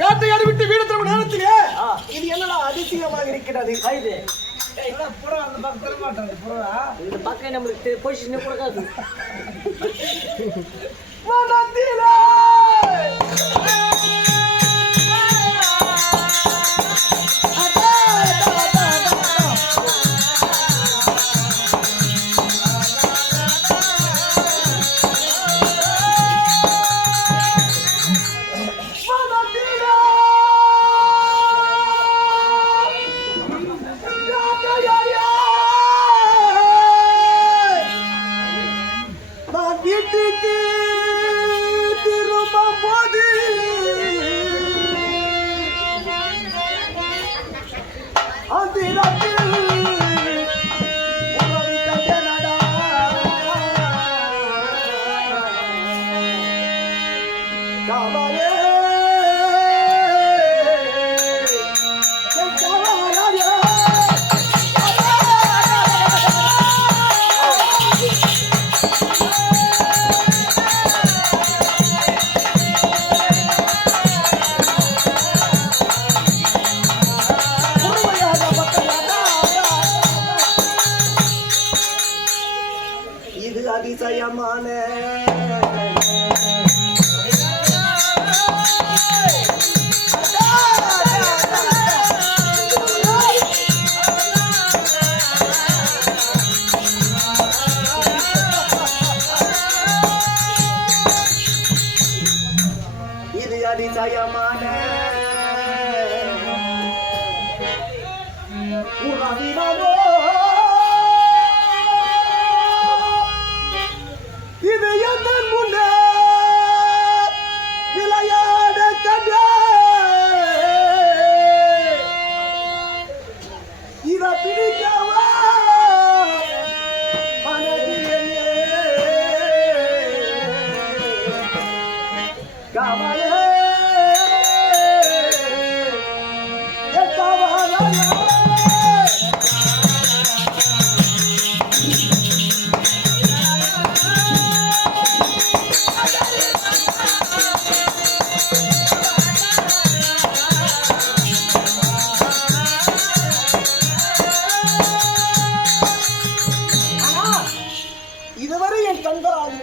வேட்டையாடி விட்டு வீடு திரும்ப நேரத்திலே இது என்னடா அதிசயமாக இருக்கிறது. இந்த பக்கம் நம்மளுக்கு பொசிஷன் கொடுக்காது.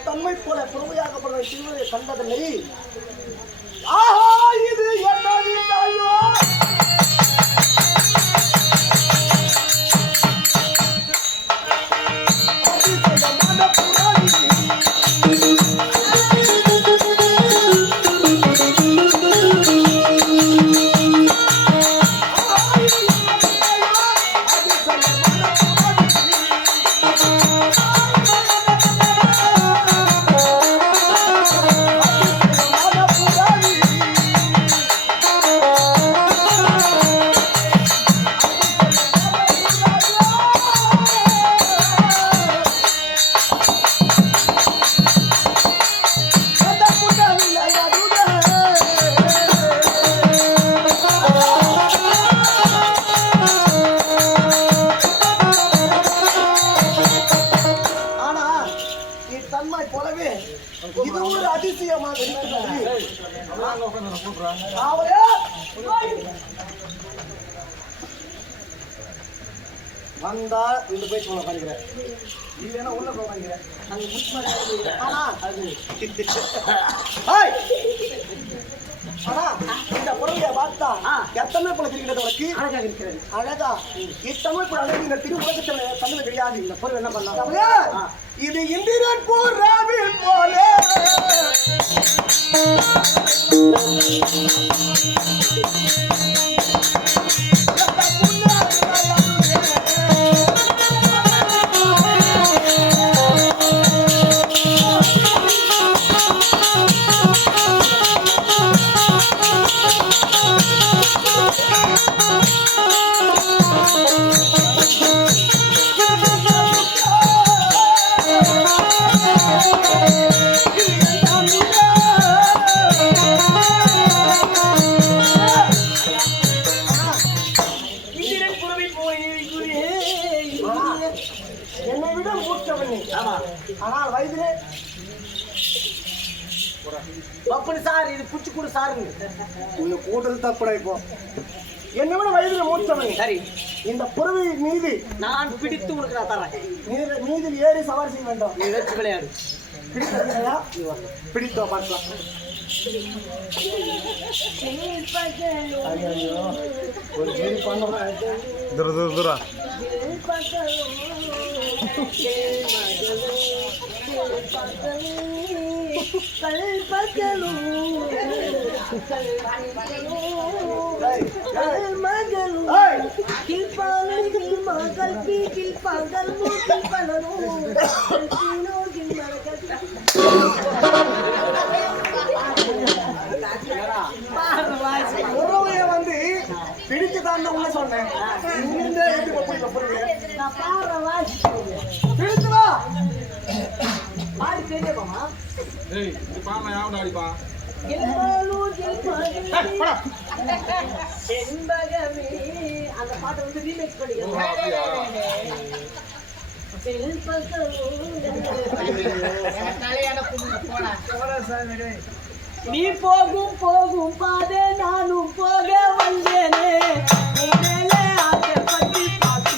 தன்மை போல பொறுமையாகப்படுற சிறுவரை கண்டதில்லை. ஆஹா, இது என்னது தாயோ? இது ஒரு அதிசயமாக வந்தா இந்த போய் சொல்ல பண்ணிக்கிறேன், இல்லைன்னா உள்ள போய் பண்ணிக்கிறேன். ஆனா இந்த பொருளைய பார்த்தா எத்தனை போல தெரிகிறது உனக்கு? அழகா இருக்கிறது. அழகா இத்தமிழ் கூட அழகு இந்த திரு உலகத்துல தமிழ் கிடையாது. இந்த பொருள் என்ன பண்ணலாம்? இது இந்திரன் பூராவில் போல என்னை விட மூத்தவன் நீ. ஆமா. ஆனால் வயதிலே பப்புனு சார் இது புடிச்சு கொடு சாருங்க. உன்னை கூட்டது தப்புடா. இப்போ என்னை விட வயதில் மூத்தவன் நீ. சரி, இந்த புறவி மீது நான் பிடித்து உனக்கு நான் தரேன். மீதில் ஏறி சவாரி செய்ய வேண்டும். நீ வச்சு விளையாடு. பிடித்தா பிடித்தோ பார்க்கலாம். ஒரு கேள்வி பண்ணுறேன். துரா உறவைய வந்து பிடிச்சுதான் உள்ள சொன்னேன். பிடித்து வா. அந்த பாட்டை வந்து ரீமேக் பண்ணிக்கலாம். நீ போகும் போகும் பாதே நானும் போக வந்தேனே. ஆசைப்பட்டு பாத்தி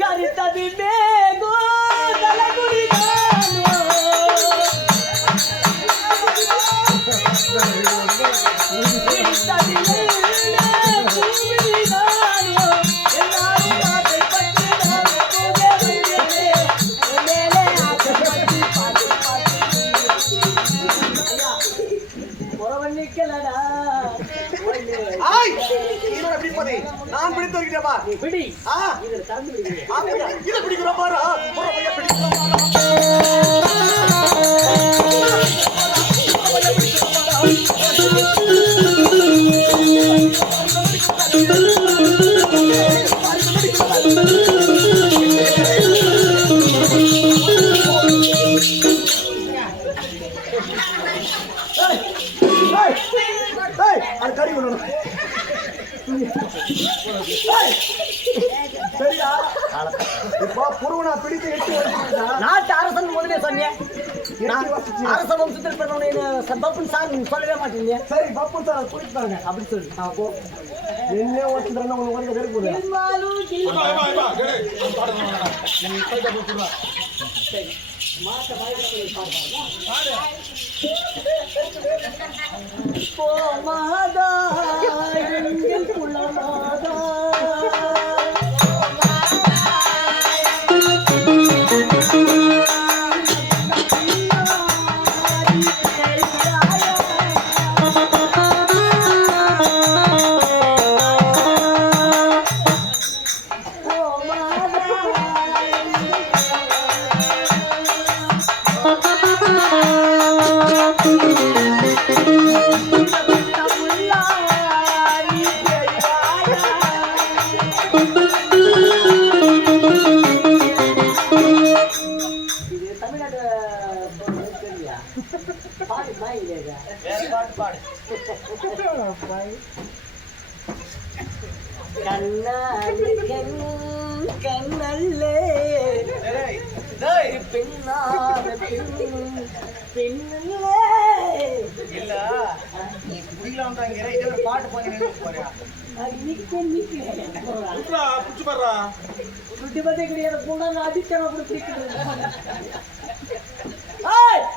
கருத்தது மேகோ தலகுடிதானோ நான் பிடித்து வருகிறேன். பிடி இதை பிடிக்கிறோம் பாரு. அது கறி விடணும். சரியா? இப்போ புருவனா பிடித்து 8 வருஷம். நாட்டு அரசன் முதலே சொன்னேன். நான் அரச வம்சத்தில் பிறந்தவனை பப்புன் சார் நீங்க சொல்லவே மாட்டீங்க. சரி பப்பு சார் பிடிச்சாங்க அப்படி சொல்லு. அப்போ என்ன ஓட்டுறேன்னா உங்களுக்கு வெறுப்பு போடுறேன். போமாதா எங்கள் குலமாதா கண்ணல்லே பெண்ணான பெண்ணல்லே இல்ல நீ குடிக்கலாம்ங்கிற இதே ஒரு பாட்டு பண்ணி போறியா?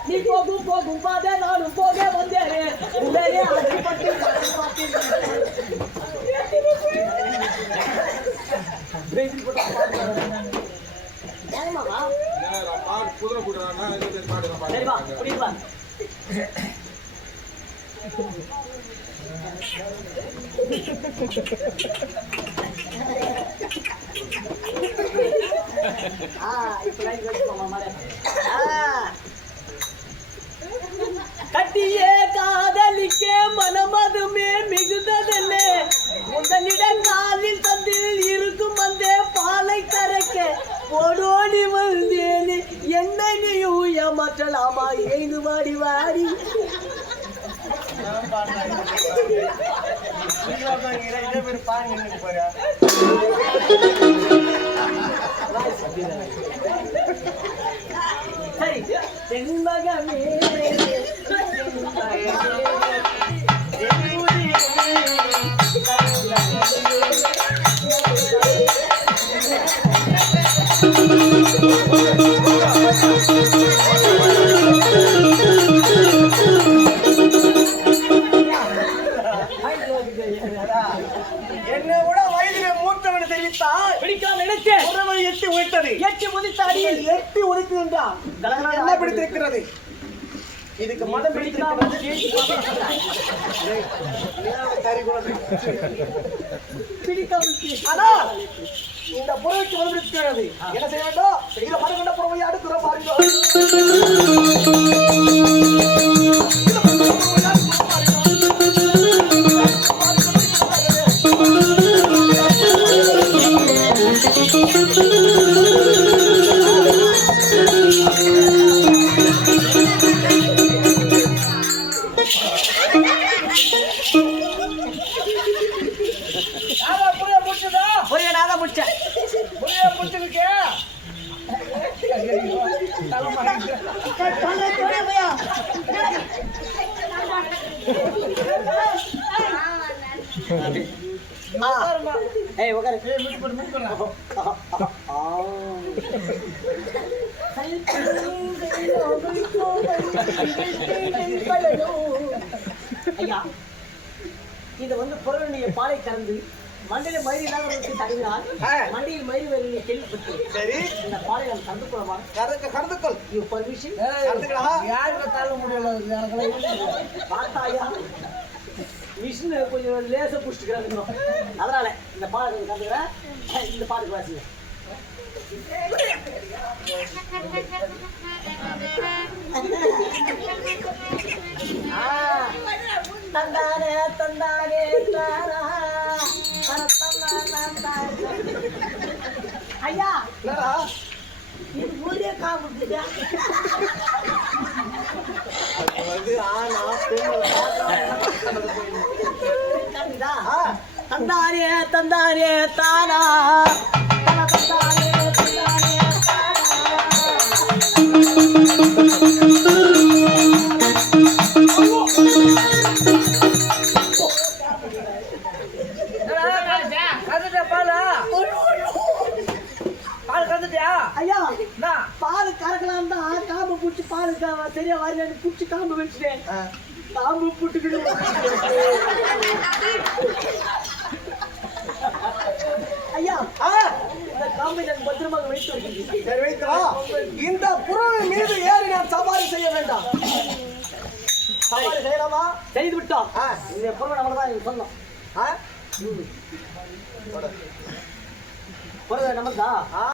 நீ போகும் போகும் பாதே நானும் போக வந்தேனே. இப்ப லைட் வச்சுக்கோமா மாலை. கட்டியே காதலிக்க மனமதுமே மிகுந்ததென்ன முதலிட காலில் தந்தில் இருக்கும் அந்த பாலை கரைக்க ஓடோடி வந்தேனே என்ன நீயும் ஏமாற்றலாமா ஏது வாடி வாடி சரி செண்பகமே என்னை விட வயதிலே மூத்தவன் தெரிவித்தால் பிடிக்காம நினைத்தேன் உறவை எட்டி உழைத்தது எட்டி முதித்த அடியில் எட்டி உழைக்கின்றான் என்ன பிடித்திருக்கிறது இதுக்கு மதம் ஆனால் இந்த புறவைக்கு வந்திருக்கிறது என்ன செய்ய வேண்டும் இதை மறுகண்ட புறவை அடுக்கிற பாருங்க ஐயா இது வந்து பொருளுடைய பாலை கறந்து மண்டையில மயிறு இல்லாத தடுவினால் மண்டையில் மயிறு வேறு கேள்விப்பட்டு சரி இந்த பாலை நாம் கறந்து கொள்ளலாம் கருதுக்கொள் பர்மிஷன் யாருக்கு தாழ முடியல பார்த்தாயா மிஷின் கொஞ்சம் லேசா புடிச்சுக்கிறாங்க அதனால இந்த பாலை கறந்துக்கிறேன் இந்த பாலுக்கு வாசிங்க தந்தானே தந்தானே தாரா ஐயா இது ஊரே காமிட்டுதா தந்தானே தந்தானே தாரா தந்தானே தந்தானே ஐயா பால் கறக்கலாம் தான் காம்பு புடிச்சு பால் சரியா வரல புடிச்சு காம்பு வச்சுட்டேன் காம்பு புட்டுக்கிட்டு ஐயா இந்த காம்பை நான் பத்திரமாக வைத்து இந்த புறவை மீது ஏறி நான் சவாரி செய்ய வேண்டாம் சவாரி செய்யலாமா செய்து விட்டோம் இந்த பொருள் நம்மளதான் சொன்னோம் பொருள் நமக்கா